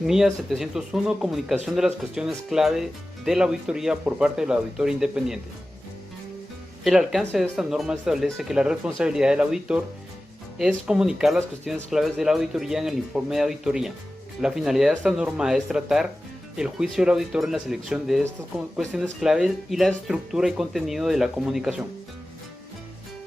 NIA 701, comunicación de las cuestiones clave de la auditoría por parte del auditor independiente. El alcance de esta norma establece que la responsabilidad del auditor es comunicar las cuestiones claves de la auditoría en el informe de auditoría. La finalidad de esta norma es tratar el juicio del auditor en la selección de estas cuestiones claves y la estructura y contenido de la comunicación.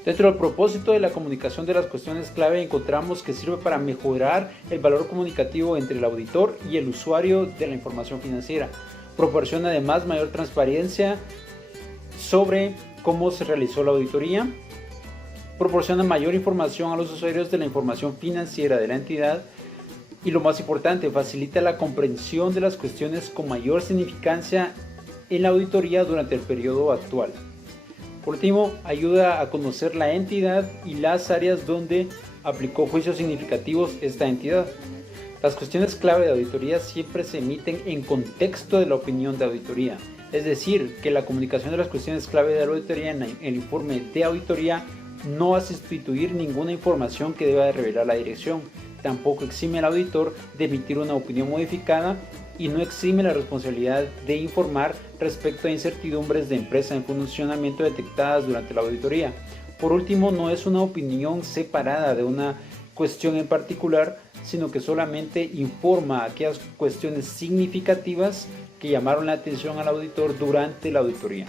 Dentro del propósito de la comunicación de las cuestiones clave encontramos que sirve para mejorar el valor comunicativo entre el auditor y el usuario de la información financiera. Proporciona además mayor transparencia sobre cómo se realizó la auditoría. Proporciona mayor información a los usuarios de la información financiera de la entidad. Y lo más importante, facilita la comprensión de las cuestiones con mayor significancia en la auditoría durante el periodo actual. Por último, ayuda a conocer la entidad y las áreas donde aplicó juicios significativos esta entidad. Las cuestiones clave de auditoría siempre se emiten en contexto de la opinión de auditoría, es decir, que la comunicación de las cuestiones clave de la auditoría en el informe de auditoría no va a sustituir ninguna información que deba de revelar la dirección. Tampoco exime al auditor de emitir una opinión modificada y no exime la responsabilidad de informar respecto a incertidumbres de empresa en funcionamiento detectadas durante la auditoría. Por último, no es una opinión separada de una cuestión en particular, sino que solamente informa aquellas cuestiones significativas que llamaron la atención al auditor durante la auditoría.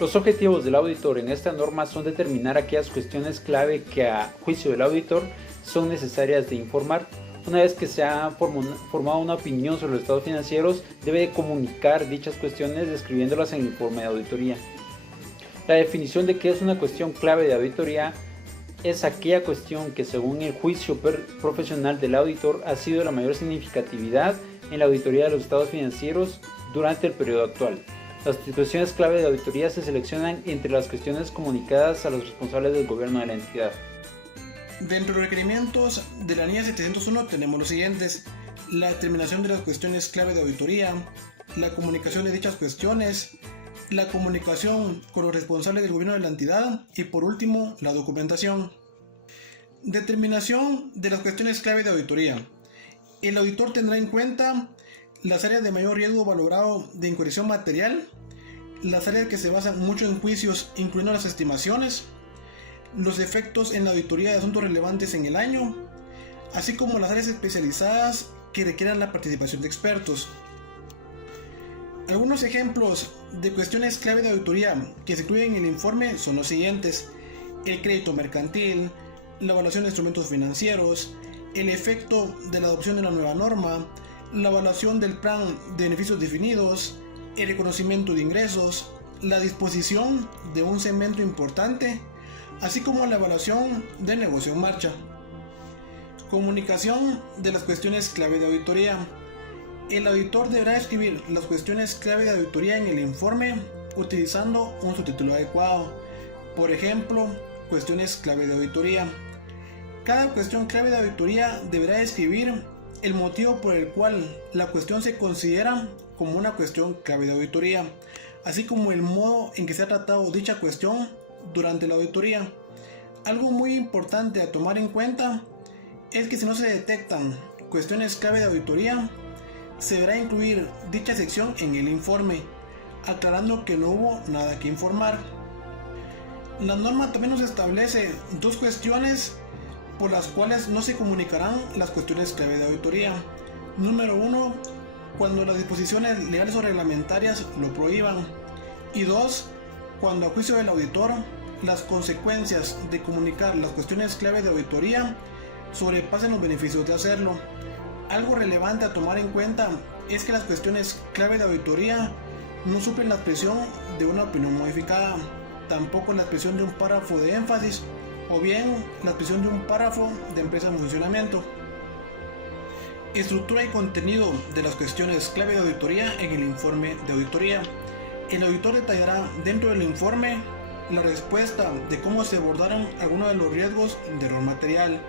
Los objetivos del auditor en esta norma son determinar aquellas cuestiones clave que a juicio del auditor son necesarias de informar. Una vez que se ha formado una opinión sobre los estados financieros, debe de comunicar dichas cuestiones describiéndolas en el informe de auditoría. La definición de qué es una cuestión clave de auditoría es aquella cuestión que según el juicio profesional del auditor ha sido de la mayor significatividad en la auditoría de los estados financieros durante el periodo actual. Las cuestiones clave de auditoría se seleccionan entre las cuestiones comunicadas a los responsables del gobierno de la entidad. Dentro de los requerimientos de la NIA 701 tenemos los siguientes: la determinación de las cuestiones clave de auditoría, la comunicación de dichas cuestiones, la comunicación con los responsables del gobierno de la entidad y por último la documentación. Determinación de las cuestiones clave de auditoría. El auditor tendrá en cuenta las áreas de mayor riesgo valorado de incorrección material, las áreas que se basan mucho en juicios incluyendo las estimaciones, los efectos en la auditoría de asuntos relevantes en el año, así como las áreas especializadas que requieran la participación de expertos. Algunos ejemplos de cuestiones clave de auditoría que se incluyen en el informe son los siguientes: el crédito mercantil, la evaluación de instrumentos financieros, el efecto de la adopción de la nueva norma, la evaluación del plan de beneficios definidos, el reconocimiento de ingresos, la disposición de un segmento importante, así como la evaluación del negocio en marcha. Comunicación de las cuestiones clave de auditoría. El auditor deberá escribir las cuestiones clave de auditoría en el informe utilizando un subtítulo adecuado. Por ejemplo, cuestiones clave de auditoría. Cada cuestión clave de auditoría deberá describir el motivo por el cual la cuestión se considera como una cuestión clave de auditoría, así como el modo en que se ha tratado dicha cuestión durante la auditoría. Algo muy importante a tomar en cuenta es que si no se detectan cuestiones clave de auditoría, se deberá incluir dicha sección en el informe, aclarando que no hubo nada que informar. La norma también nos establece dos cuestiones por las cuales no se comunicarán las cuestiones clave de auditoría. Número 1, cuando las disposiciones legales o reglamentarias lo prohíban. Y 2, cuando a juicio del auditor las consecuencias de comunicar las cuestiones clave de auditoría sobrepasen los beneficios de hacerlo. Algo relevante a tomar en cuenta es que las cuestiones clave de auditoría no suplen la expresión de una opinión modificada, tampoco la expresión de un párrafo de énfasis o bien la expresión de un párrafo de empresa en funcionamiento. Estructura y contenido de las cuestiones clave de auditoría en el informe de auditoría. El auditor detallará dentro del informe la respuesta de cómo se abordaron algunos de los riesgos de error material.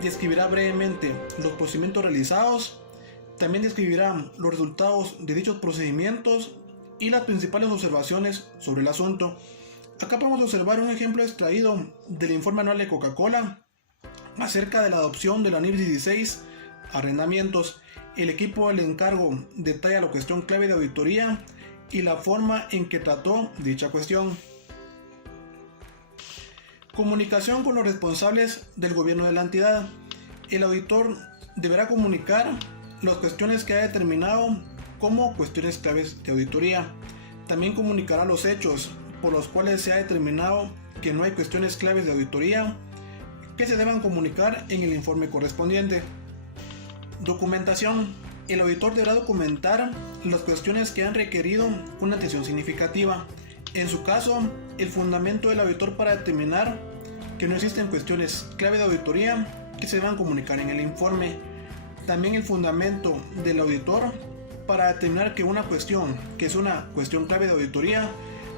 Describirá brevemente los procedimientos realizados. También describirá los resultados de dichos procedimientos y las principales observaciones sobre el asunto. Acá podemos observar un ejemplo extraído del informe anual de Coca-Cola acerca de la adopción de la NIF 16 arrendamientos. El equipo del encargo detalla la cuestión clave de auditoría y la forma en que trató dicha cuestión. Comunicación con los responsables del gobierno de la entidad. El auditor deberá comunicar las cuestiones que ha determinado como cuestiones claves de auditoría. También comunicará los hechos por los cuales se ha determinado que no hay cuestiones claves de auditoría que se deban comunicar en el informe correspondiente. Documentación. El auditor deberá documentar las cuestiones que han requerido una atención significativa. En su caso, el fundamento del auditor para determinar que no existen cuestiones clave de auditoría que se deban comunicar en el informe. También el fundamento del auditor para determinar que una cuestión que es una cuestión clave de auditoría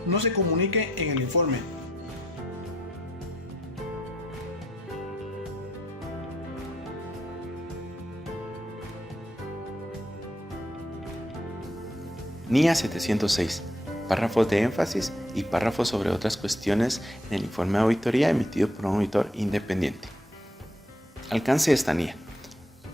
no se comunique en el informe. NIA 706. Párrafos de énfasis y párrafos sobre otras cuestiones en el informe de auditoría emitido por un auditor independiente. Alcance de esta NIA.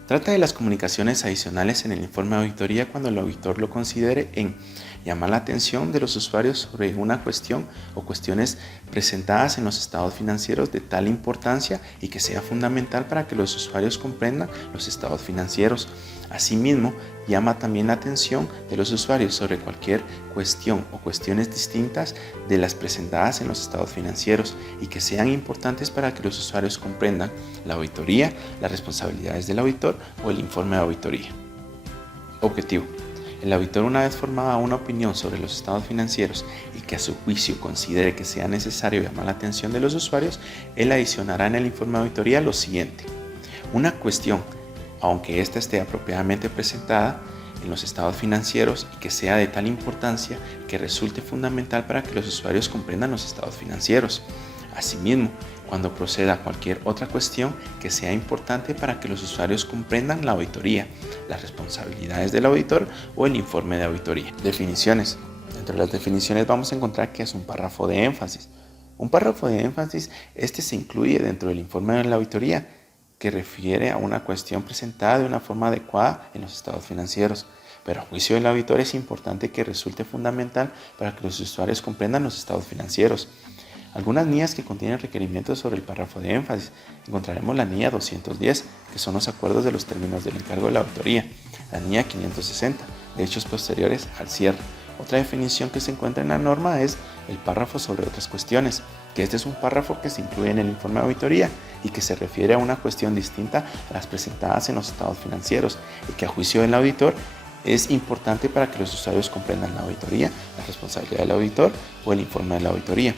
Trata de las comunicaciones adicionales en el informe de auditoría cuando el auditor lo considere en llamar la atención de los usuarios sobre una cuestión o cuestiones presentadas en los estados financieros de tal importancia y que sea fundamental para que los usuarios comprendan los estados financieros. Asimismo, llama también la atención de los usuarios sobre cualquier cuestión o cuestiones distintas de las presentadas en los estados financieros y que sean importantes para que los usuarios comprendan la auditoría, las responsabilidades del auditor o el informe de auditoría. Objetivo. El auditor, una vez formada una opinión sobre los estados financieros y que a su juicio considere que sea necesario llamar la atención de los usuarios, él adicionará en el informe de auditoría lo siguiente. Una cuestión, aunque ésta esté apropiadamente presentada en los estados financieros y que sea de tal importancia que resulte fundamental para que los usuarios comprendan los estados financieros. Asimismo, cuando proceda cualquier otra cuestión que sea importante para que los usuarios comprendan la auditoría, las responsabilidades del auditor o el informe de auditoría. Definiciones. Dentro de las definiciones vamos a encontrar que es un párrafo de énfasis. Un párrafo de énfasis, se incluye dentro del informe de la auditoría, que refiere a una cuestión presentada de una forma adecuada en los estados financieros, pero a juicio del auditor es importante que resulte fundamental para que los usuarios comprendan los estados financieros. Algunas NIAs que contienen requerimientos sobre el párrafo de énfasis. Encontraremos la NIA 210, que son los acuerdos de los términos del encargo de la auditoría, la NIA 560, de hechos posteriores al cierre. Otra definición que se encuentra en la norma es el párrafo sobre otras cuestiones, que este es un párrafo que se incluye en el informe de auditoría y que se refiere a una cuestión distinta a las presentadas en los estados financieros y que a juicio del auditor es importante para que los usuarios comprendan la auditoría, la responsabilidad del auditor o el informe de la auditoría.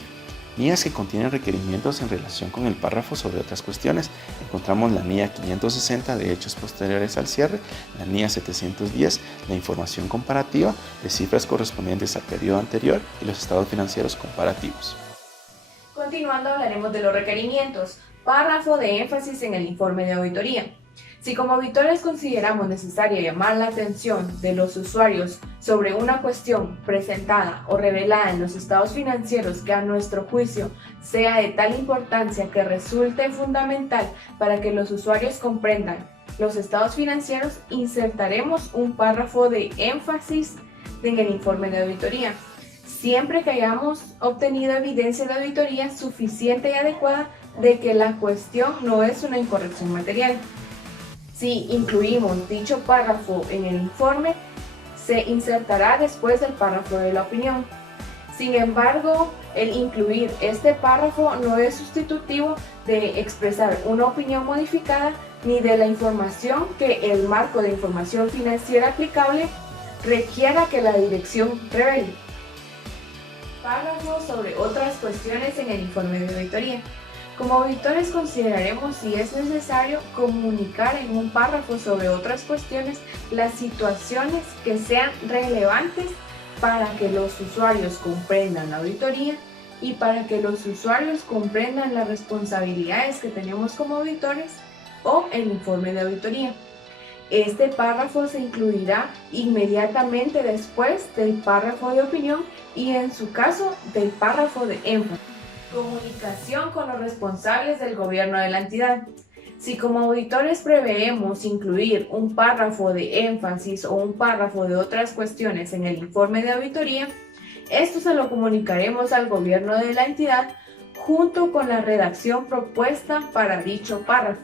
NIAs que contienen requerimientos en relación con el párrafo sobre otras cuestiones. Encontramos la NIA 560 de hechos posteriores al cierre, la NIA 710, la información comparativa de cifras correspondientes al periodo anterior y los estados financieros comparativos. Continuando hablaremos de los requerimientos, párrafo de énfasis en el informe de auditoría. Si como auditores consideramos necesario llamar la atención de los usuarios sobre una cuestión presentada o revelada en los estados financieros que a nuestro juicio sea de tal importancia que resulte fundamental para que los usuarios comprendan los estados financieros, insertaremos un párrafo de énfasis en el informe de auditoría, siempre que hayamos obtenido evidencia de auditoría suficiente y adecuada de que la cuestión no es una incorrección material. Si incluimos dicho párrafo en el informe, se insertará después del párrafo de la opinión. Sin embargo, el incluir este párrafo no es sustitutivo de expresar una opinión modificada ni de la información que el marco de información financiera aplicable requiera que la dirección revele. Párrafo sobre otras cuestiones en el informe de auditoría. Como auditores consideraremos si es necesario comunicar en un párrafo sobre otras cuestiones las situaciones que sean relevantes para que los usuarios comprendan la auditoría y para que los usuarios comprendan las responsabilidades que tenemos como auditores o el informe de auditoría. Este párrafo se incluirá inmediatamente después del párrafo de opinión y en su caso del párrafo de énfasis. Comunicación con los responsables del gobierno de la entidad. Si como auditores preveemos incluir un párrafo de énfasis o un párrafo de otras cuestiones en el informe de auditoría, esto se lo comunicaremos al gobierno de la entidad junto con la redacción propuesta para dicho párrafo.